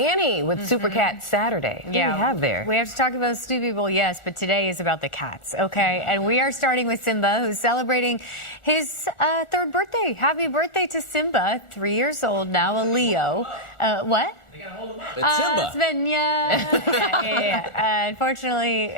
Annie with Super Cat Saturday. What do you have there? We have to talk about Snoopy Bowl, yes, but today is about the cats, okay? And we are starting with Simba, who's celebrating his third birthday. Happy birthday to Simba, 3 years old now, a Leo. What? It's Simba. Unfortunately,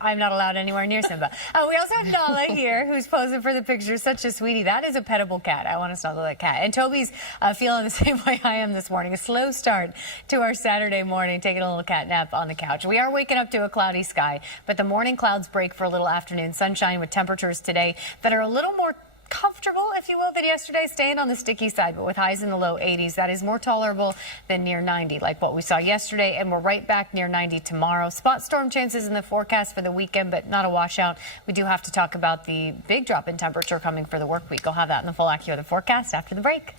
I'm not allowed anywhere near Simba. We also have Nala here, who's posing for the picture. Such a sweetie. That is a pettable cat. I want to snuggle that cat. And Toby's feeling the same way I am this morning. A slow start to our Saturday morning, taking a little cat nap on the couch. We are waking up to a cloudy sky, but the morning clouds break for a little afternoon sunshine with temperatures today that are a little more comfortable, if you will, than yesterday, staying on the sticky side, but with highs in the low 80s. That is more tolerable than near 90, like what we saw yesterday, and we're right back near 90 tomorrow. Spot storm chances in the forecast for the weekend, but not a washout. We do have to talk about the big drop in temperature coming for the work week. I'll have that in the full AccuWeather forecast after the break.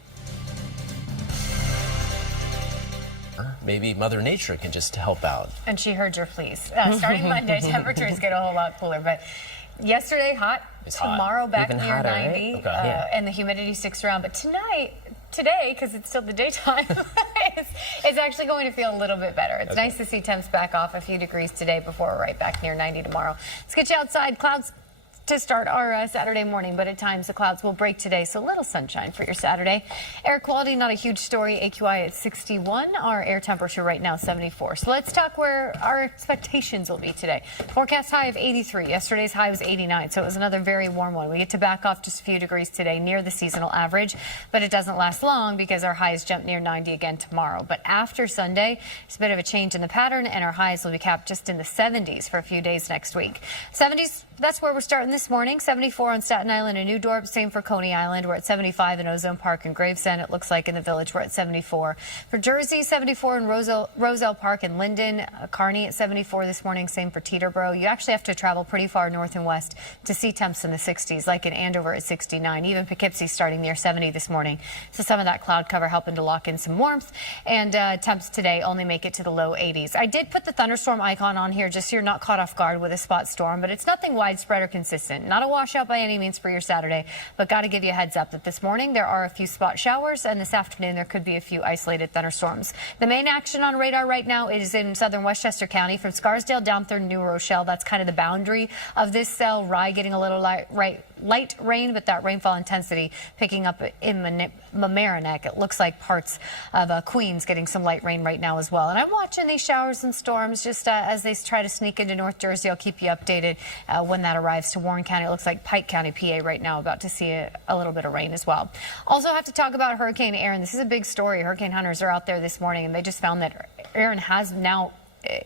Maybe Mother Nature can just help out. And she heard your pleas. Starting Monday, temperatures get a whole lot cooler, but yesterday hot. Tomorrow back Even near hotter, 90, right? and the humidity sticks around. But today, because it's still the daytime, it's actually going to feel a little bit better. It's nice to see temps back off a few degrees today before we're right back near 90 tomorrow. Let's get you outside. Clouds to start our Saturday morning, but at times the clouds will break today, so a little sunshine for your Saturday. Air quality, not a huge story. AQI at 61. Our air temperature right now 74. So let's talk where our expectations will be today. Forecast high of 83. Yesterday's high was 89, so it was another very warm one. We get to back off just a few degrees today, near the seasonal average, but it doesn't last long because our highs jump near 90 again tomorrow. But after Sunday, it's a bit of a change in the pattern, and our highs will be capped just in the 70s for a few days next week. 70s, that's where we're starting this morning. 74 on Staten Island and New Dorp. Same for Coney Island. We're at 75 in Ozone Park and Gravesend. It looks like in the Village we're at 74. For Jersey, 74 in Roselle Park and Linden. Kearney at 74 this morning. Same for Teterboro. You actually have to travel pretty far north and west to see temps in the 60s, like in Andover at 69. Even Poughkeepsie starting near 70 this morning. So some of that cloud cover helping to lock in some warmth. And temps today only make it to the low 80s. I did put the thunderstorm icon on here just so you're not caught off guard with a spot storm, but it's nothing widespread or consistent. Not a washout by any means for your Saturday, but got to give you a heads up that this morning there are a few spot showers, and this afternoon there could be a few isolated thunderstorms. The main action on radar right now is in southern Westchester County from Scarsdale down through New Rochelle. That's kind of the boundary of this cell. Rye getting a little light rain, but that rainfall intensity picking up in Mamaroneck. It looks like parts of Queens getting some light rain right now as well. And I'm watching these showers and storms just as they try to sneak into North Jersey. I'll keep you updated when that arrives to Warren County. It looks like Pike County, PA right now, about to see a little bit of rain as well. Also have to talk about Hurricane Erin. This is a big story. Hurricane hunters are out there this morning, and they just found that Erin has now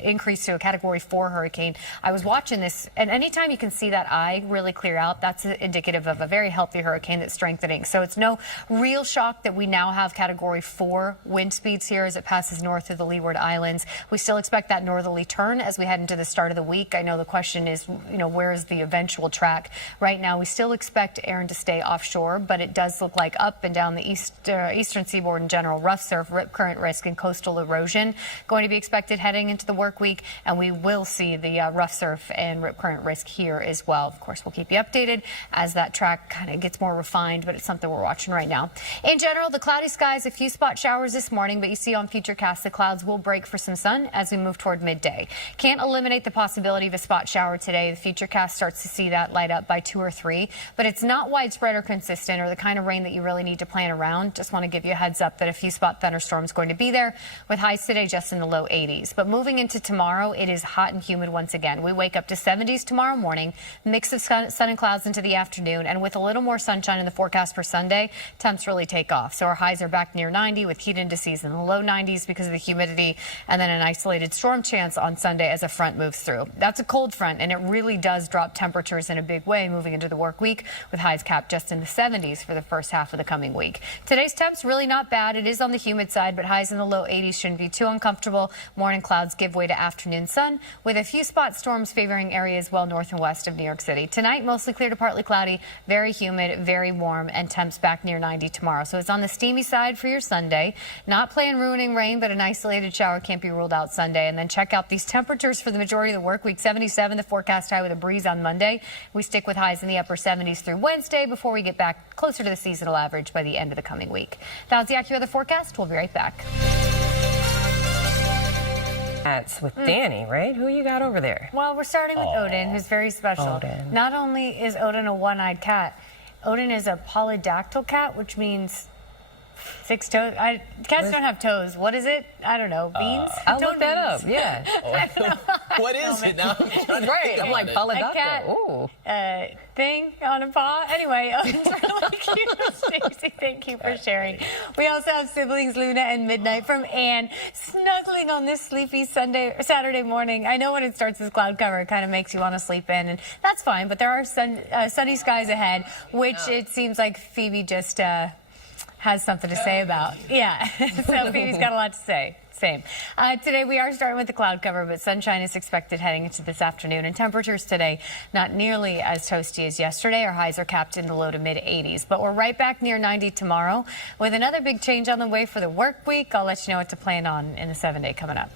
increased to a Category 4 hurricane. I was watching this, and anytime you can see that eye really clear out, that's indicative of a very healthy hurricane that's strengthening. So it's no real shock that we now have Category 4 wind speeds here as it passes north of the Leeward Islands. We still expect that northerly turn as we head into the start of the week. I know the question is, where is the eventual track? Right now, we still expect Erin to stay offshore, but it does look like up and down the eastern seaboard in general, rough surf, rip current risk, and coastal erosion going to be expected heading into the work week, and we will see the rough surf and rip current risk here as well. Of course, we'll keep you updated as that track kind of gets more refined, but it's something we're watching right now. In general, the cloudy skies, a few spot showers this morning, but you see on Futurecast the clouds will break for some sun as we move toward midday. Can't eliminate the possibility of a spot shower today. The Futurecast starts to see that light up by 2 or 3, but it's not widespread or consistent or the kind of rain that you really need to plan around. Just want to give you a heads up that a few spot thunderstorms going to be there with highs today just in the low 80s. But moving into tomorrow, it is hot and humid once again. We wake up to 70s tomorrow morning, mix of sun and clouds into the afternoon, and with a little more sunshine in the forecast for Sunday, temps really take off. So our highs are back near 90 with heat indices in the low 90s because of the humidity, and then an isolated storm chance on Sunday as a front moves through. That's a cold front, and it really does drop temperatures in a big way moving into the work week with highs capped just in the 70s for the first half of the coming week. Today's temps really not bad. It is on the humid side, but highs in the low 80s shouldn't be too uncomfortable. Morning clouds give way to afternoon sun with a few spot storms favoring areas well north and west of New York City. Tonight, mostly clear to partly cloudy, very humid, very warm, and temps back near 90 tomorrow. So it's on the steamy side for your Sunday. Not playing ruining rain, but an isolated shower can't be ruled out Sunday. And then check out these temperatures for the majority of the work week. 77, the forecast high with a breeze on Monday. We stick with highs in the upper 70s through Wednesday before we get back closer to the seasonal average by the end of the coming week. That's the AccuWeather forecast. We'll be right back. cats with Dani, right? Who you got over there? Well, we're starting with Odin, who's very special. Odin. Not only is Odin a one-eyed cat, Odin is a polydactyl cat, which means 6 toes. Cats don't have toes. What is it? I don't know. Beans? I'll look that up. Yeah. What is it now? Right. I'm like, A polydactyl. cat Ooh. thing on a paw. Anyway, Odin's really cute. Stacey, thank you for sharing. We also have siblings Luna and Midnight from Anne snuggling on this sleepy Saturday morning. I know when it starts as cloud cover, it kind of makes you want to sleep in, and that's fine. But there are sunny skies ahead, which it seems like Phoebe just has something to say about. Yeah, so Phoebe's got a lot to say. Same. Today we are starting with the cloud cover, but sunshine is expected heading into this afternoon. And temperatures today not nearly as toasty as yesterday. Our highs are capped in the low to mid 80s. But we're right back near 90 tomorrow with another big change on the way for the work week. I'll let you know what to plan on in the 7-day coming up.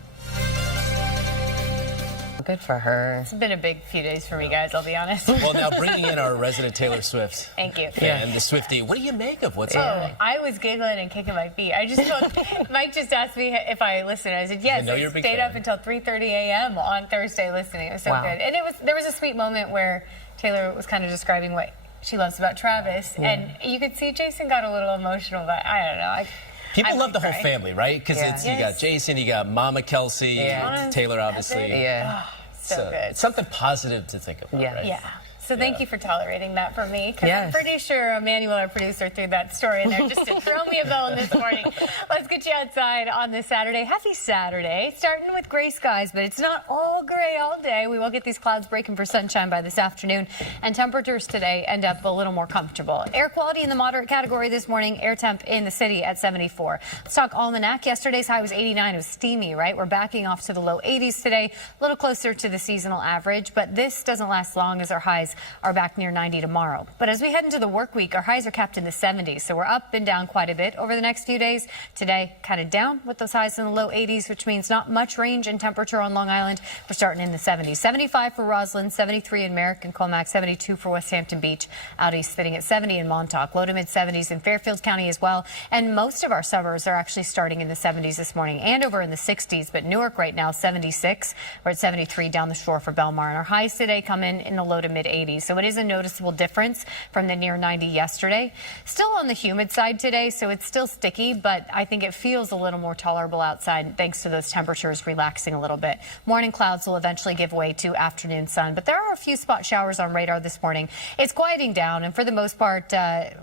Good for her. It's been a big few days for me, guys, I'll be honest. Well, now bringing in our resident Taylor Swift. Thank you. And the Swiftie, what do you make of what's Oh, happening? I was giggling and kicking my feet. I just told, Mike just asked me if I listened. I said, yes, know you're a I big stayed fan. up until 3:30 a.m. on Thursday listening. It was so Wow. good. And there was a sweet moment where Taylor was kind of describing what she loves about Travis. And you could see Jason got a little emotional, but I don't know. People I love the might whole cry. family, right? Because Yeah. it's you got Jason, you got Mama Kelsey, Yeah. Taylor, obviously. Yeah. So good. Something positive to think about, Yeah. right? Yeah. So thank you for tolerating that for me, because I'm Yes. pretty sure Emmanuel, our producer, threw that story in there just to throw me a bone this morning. Let's get you outside on this Saturday. Happy Saturday. Starting with gray skies, but it's not all gray all day. We will get these clouds breaking for sunshine by this afternoon, and temperatures today end up a little more comfortable. Air quality in the moderate category this morning. Air temp in the city at 74. Let's talk almanac. Yesterday's high was 89. It was steamy, right? We're backing off to the low 80s today, a little closer to the seasonal average, but this doesn't last long as our highs are back near 90 tomorrow. But as we head into the work week, our highs are capped in the 70s, so we're up and down quite a bit over the next few days. Today, kind of down with those highs in the low 80s, which means not much range in temperature on Long Island. We're starting in the 70s. 75 for Roslyn, 73 in Merrick and Colmac, 72 for West Hampton Beach. Out east, sitting at 70 in Montauk, low to mid 70s in Fairfield County as well. And most of our suburbs are actually starting in the 70s this morning, Andover in the 60s, but Newark right now 76. We're at 73 down the shore for Belmar, and our highs today come in the low to mid 80s. So it is a noticeable difference from the near 90 yesterday. Still on the humid side today, so it's still sticky, but I think it feels a little more tolerable outside thanks to those temperatures relaxing a little bit. Morning clouds will eventually give way to afternoon sun, but there are a few spot showers on radar this morning. It's quieting down, and for the most part,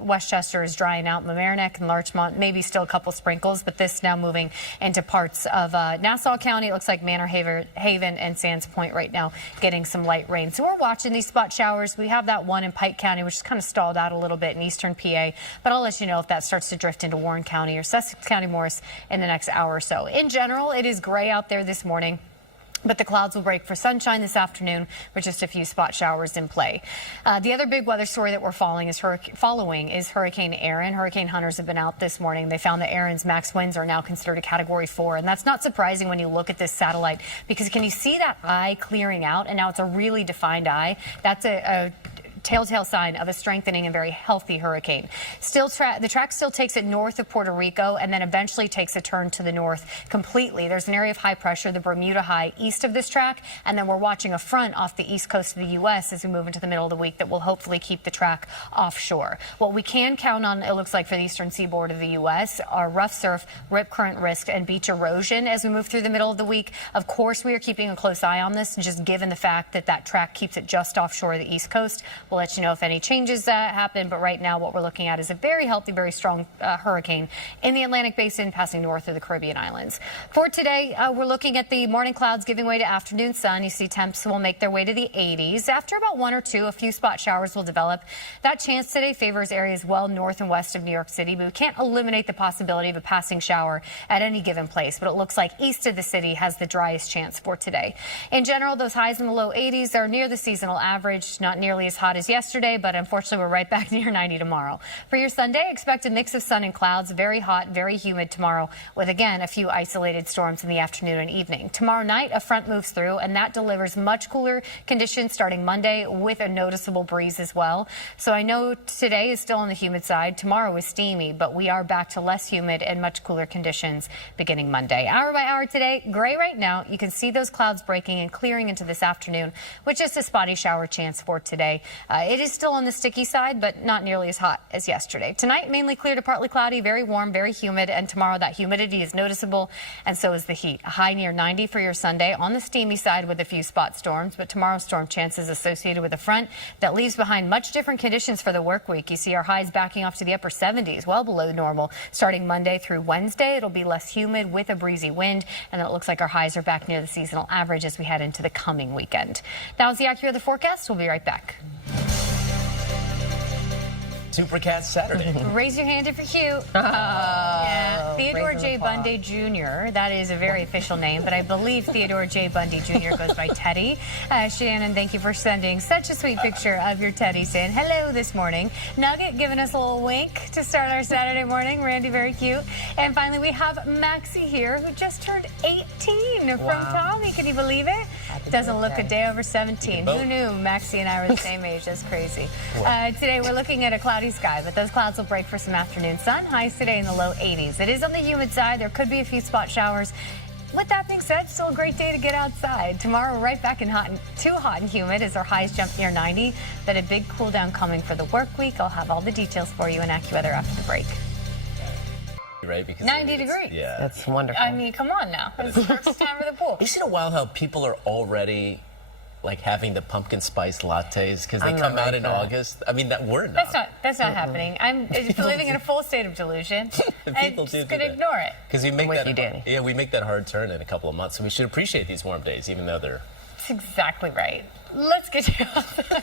Westchester is drying out. Mamaroneck and Larchmont, maybe still a couple sprinkles, but this now moving into parts of Nassau County. It looks like Manor Haven and Sands Point right now getting some light rain. So we're watching these spot showers. We have that one in Pike County, which is kind of stalled out a little bit in eastern PA, but I'll let you know if that starts to drift into Warren County or Sussex County Morris in the next hour or so. In general, it is gray out there this morning, but the clouds will break for sunshine this afternoon with just a few spot showers in play. The other big weather story that we're following is Hurricane Erin. Hurricane hunters have been out this morning. They found that Erin's max winds are now considered a Category 4, and that's not surprising when you look at this satellite, because can you see that eye clearing out? And now it's a really defined eye. That's a telltale sign of a strengthening and very healthy hurricane. The track still takes it north of Puerto Rico and then eventually takes a turn to the north completely. There's an area of high pressure, the Bermuda High, east of this track, and then we're watching a front off the east coast of the U.S. as we move into the middle of the week that will hopefully keep the track offshore. What we can count on, it looks like, for the eastern seaboard of the U.S. are rough surf, rip current risk, and beach erosion as we move through the middle of the week. Of course, we are keeping a close eye on this, just given the fact that that track keeps it just offshore the east coast. We'll let you know if any changes happen, but right now what we're looking at is a very healthy, very strong hurricane in the Atlantic Basin passing north of the Caribbean islands. For today, we're looking at the morning clouds giving way to afternoon sun. You see temps will make their way to the 80s. After about 1 or 2, a few spot showers will develop. That chance today favors areas well north and west of New York City, but we can't eliminate the possibility of a passing shower at any given place. But it looks like east of the city has the driest chance for today. In general, those highs in the low 80s are near the seasonal average, not nearly as hot as as yesterday, but unfortunately we're right back near 90 tomorrow. For your Sunday, expect a mix of sun and clouds, very hot, very humid tomorrow, with again a few isolated storms in the afternoon and evening. Tomorrow night, a front moves through, and that delivers much cooler conditions starting Monday with a noticeable breeze as well. So I know today is still on the humid side. Tomorrow is steamy, but we are back to less humid and much cooler conditions beginning Monday. Hour by hour today, gray right now. You can see those clouds breaking and clearing into this afternoon with just a spotty shower chance for today. It is still on the sticky side, but not nearly as hot as yesterday. Tonight, mainly clear to partly cloudy, very warm, very humid, and tomorrow that humidity is noticeable, and so is the heat. A high near 90 for your Sunday, on the steamy side with a few spot storms, but tomorrow's storm chances associated with a front that leaves behind much different conditions for the work week. You see our highs backing off to the upper 70s, well below normal. Starting Monday through Wednesday, it'll be less humid with a breezy wind, and it looks like our highs are back near the seasonal average as we head into the coming weekend. That was the accurate of the forecast. We'll be right back. Supercat Saturday. Raise your hand if you're cute. Yeah. Theodore raising J. the paw. Bundy Jr. That is a very official name, but I believe Theodore J. Bundy Jr. goes by Teddy. Shannon, thank you for sending such a sweet picture of your Teddy saying hello this morning. Nugget giving us a little wink to start our Saturday morning. Randy, very cute. And finally, we have Maxie here, who just turned 18 from Tommy. Can you believe it? Doesn't look a day over 17. Who knew Maxie and I were the same age? That's crazy. Today, we're looking at a cloudy sky, but those clouds will break for some afternoon sun. Highs today in the low 80s. It is on the humid side. There could be a few spot showers. With that being said, still a great day to get outside. Tomorrow, we're right back in too hot and humid as our highs jump near 90. But a big cool down coming for the work week. I'll have all the details for you in AccuWeather after the break. Right? Because 90 degrees. Yeah. That's wonderful. I mean, come on now. It's the first time for the pool. Isn't it wild how people are already like having the pumpkin spice lattes because they I'm come not out like in that. August? I mean, we're not. That's not happening. I'm living in a full state of delusion. I'm People just do going to ignore it. Because we make with that. you, Danny. Yeah, we make that hard turn in a couple of months, so we should appreciate these warm days, even though they're. That's exactly right. Let's get you outside.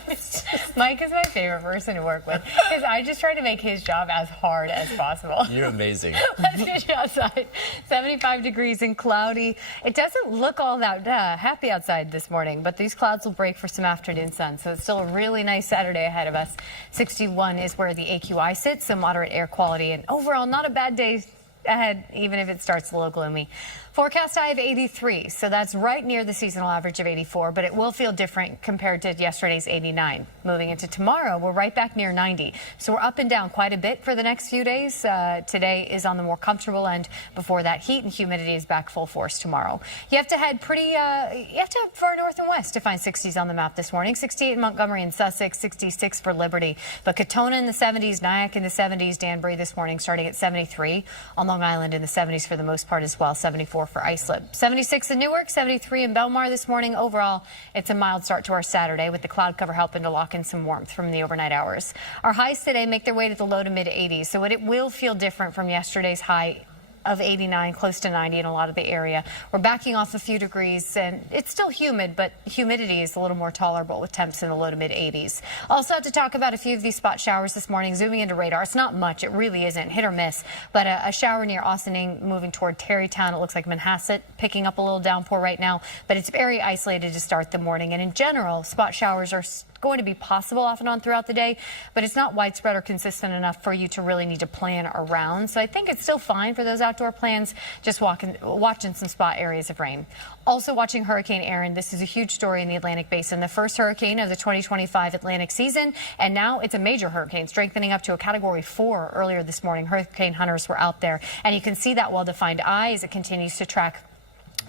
Mike is my favorite person to work with because I just try to make his job as hard as possible. You're amazing. Let's get you outside. 75 degrees and cloudy. It doesn't look all that happy outside this morning, but these clouds will break for some afternoon sun. So it's still a really nice Saturday ahead of us. 61 is where the AQI sits, so moderate air quality. And overall, not a bad day ahead, even if it starts a little gloomy. Forecast high of 83, so that's right near the seasonal average of 84, but it will feel different compared to yesterday's 89. Moving into tomorrow, we're right back near 90, so we're up and down quite a bit for the next few days. Today is on the more comfortable end before that heat and humidity is back full force tomorrow. You have to head you have to head far north and west to find 60s on the map this morning. 68 in Montgomery and Sussex, 66 for Liberty, but Katona in the 70s, Nyack in the 70s, Danbury this morning starting at 73. On Long Island in the 70s for the most part as well, 74 for Islip. 76 in Newark, 73 in Belmar this morning. Overall, it's a mild start to our Saturday with the cloud cover helping to lock in some warmth from the overnight hours. Our highs today make their way to the low to mid 80s, so it will feel different from yesterday's high of 89, close to 90 in a lot of the area. We're backing off a few degrees, and it's still humid, but humidity is a little more tolerable with temps in the low to mid 80s. Also have to talk about a few of these spot showers this morning. Zooming into radar, it's not much. It really isn't. Hit or miss. But a shower near Austining moving toward Terrytown. It looks like Manhasset picking up a little downpour right now, but it's very isolated to start the morning. And in general, spot showers are going to be possible off and on throughout the day, but it's not widespread or consistent enough for you to really need to plan around. So I think it's still fine for those outdoor plans, just watching some spot areas of rain. Also watching Hurricane Erin. This is a huge story in the Atlantic Basin. The first hurricane of the 2025 Atlantic season, and now it's a major hurricane, strengthening up to a Category 4 earlier this morning. Hurricane hunters were out there, and you can see that well-defined eye as it continues to track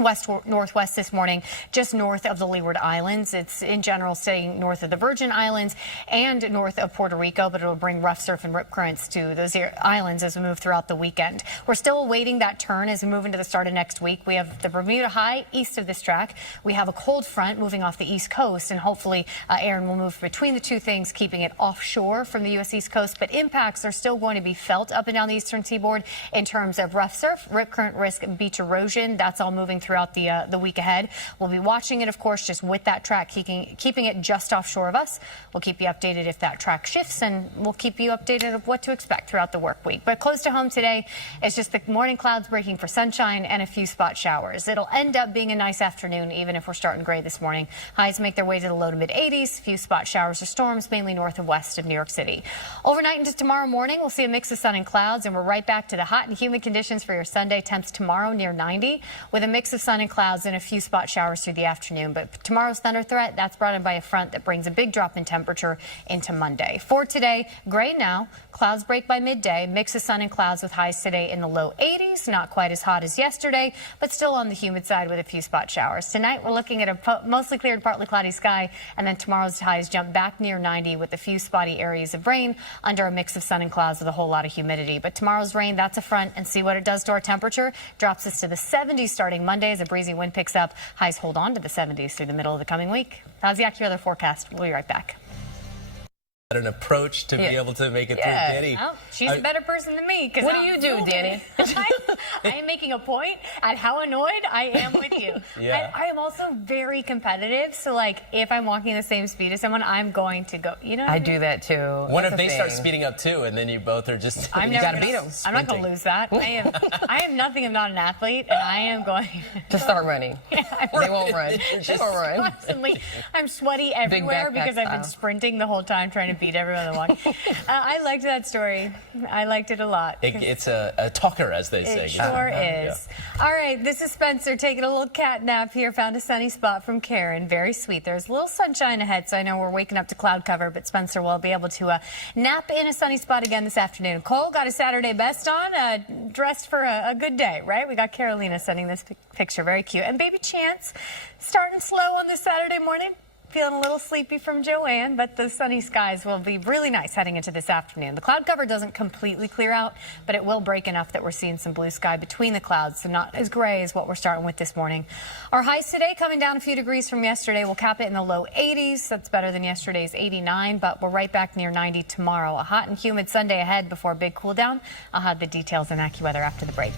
west-northwest this morning, just north of the Leeward Islands. It's in general staying north of the Virgin Islands and north of Puerto Rico, but it'll bring rough surf and rip currents to those islands as we move throughout the weekend. We're still awaiting that turn as we move into the start of next week. We have the Bermuda High east of this track. We have a cold front moving off the east coast, and hopefully Erin will move between the two things, keeping it offshore from the U.S. East Coast. But impacts are still going to be felt up and down the eastern seaboard in terms of rough surf, rip current risk, beach erosion. That's all moving throughout the week ahead. We'll be watching it, of course, just with that track, keeping it just offshore of us. We'll keep you updated if that track shifts, and we'll keep you updated of what to expect throughout the work week. But close to home today is just the morning clouds breaking for sunshine and a few spot showers. It'll end up being a nice afternoon, even if we're starting gray this morning. Highs make their way to the low to mid 80s. A few spot showers or storms, mainly north and west of New York City. Overnight into tomorrow morning, we'll see a mix of sun and clouds, and we're right back to the hot and humid conditions for your Sunday. Temps tomorrow near 90, with a mix of sun and clouds and a few spot showers through the afternoon. But tomorrow's thunder threat, that's brought in by a front that brings a big drop in temperature into Monday. For today, gray now. Clouds break by midday. Mix of sun and clouds with highs today in the low 80s. Not quite as hot as yesterday, but still on the humid side with a few spot showers. Tonight, we're looking at a mostly clear and partly cloudy sky, and then tomorrow's highs jump back near 90 with a few spotty areas of rain under a mix of sun and clouds with a whole lot of humidity. But tomorrow's rain, that's a front, and see what it does to our temperature. Drops us to the 70s starting Monday as a breezy wind picks up. Highs hold on to the 70s through the middle of the coming week. That's the AccuWeather forecast. We'll be right back. An approach to be able to make it through, Dani. Well, she's a better person than me. What do you do, Dani? I am making a point at how annoyed I am with you. Yeah. I am also very competitive, so like if I'm walking the same speed as someone, I'm going to go. You know, I do that too. What if That's they a start thing. speeding up too, and then you both are just I'm you never gotta gonna- beat them. I'm not going to lose that. I am nothing if not an athlete, and I am going To start running. They won't run. They won't run. constantly. I'm sweaty everywhere backpack because I've been style. sprinting the whole time trying to beat everyone on the walk. I liked that story. I liked it a lot. It's a talker, as they say. It sure is. All right, this is Spencer taking a little cat nap here. Found a sunny spot from Karen. Very sweet. There's a little sunshine ahead, so I know we're waking up to cloud cover, but Spencer will be able to nap in a sunny spot again this afternoon. Cole got a Saturday best on, dressed for a good day, right? We got Carolina sending this picture. Very cute. And baby Chance starting slow on this Saturday morning. Feeling a little sleepy from Joanne, but the sunny skies will be really nice heading into this afternoon. The cloud cover doesn't completely clear out, but it will break enough that we're seeing some blue sky between the clouds, so not as gray as what we're starting with this morning. Our highs today coming down a few degrees from yesterday. We'll cap it in the low 80s. That's better than yesterday's 89, but we're right back near 90 tomorrow. A hot and humid Sunday ahead before a big cool down. I'll have the details in AccuWeather after the break.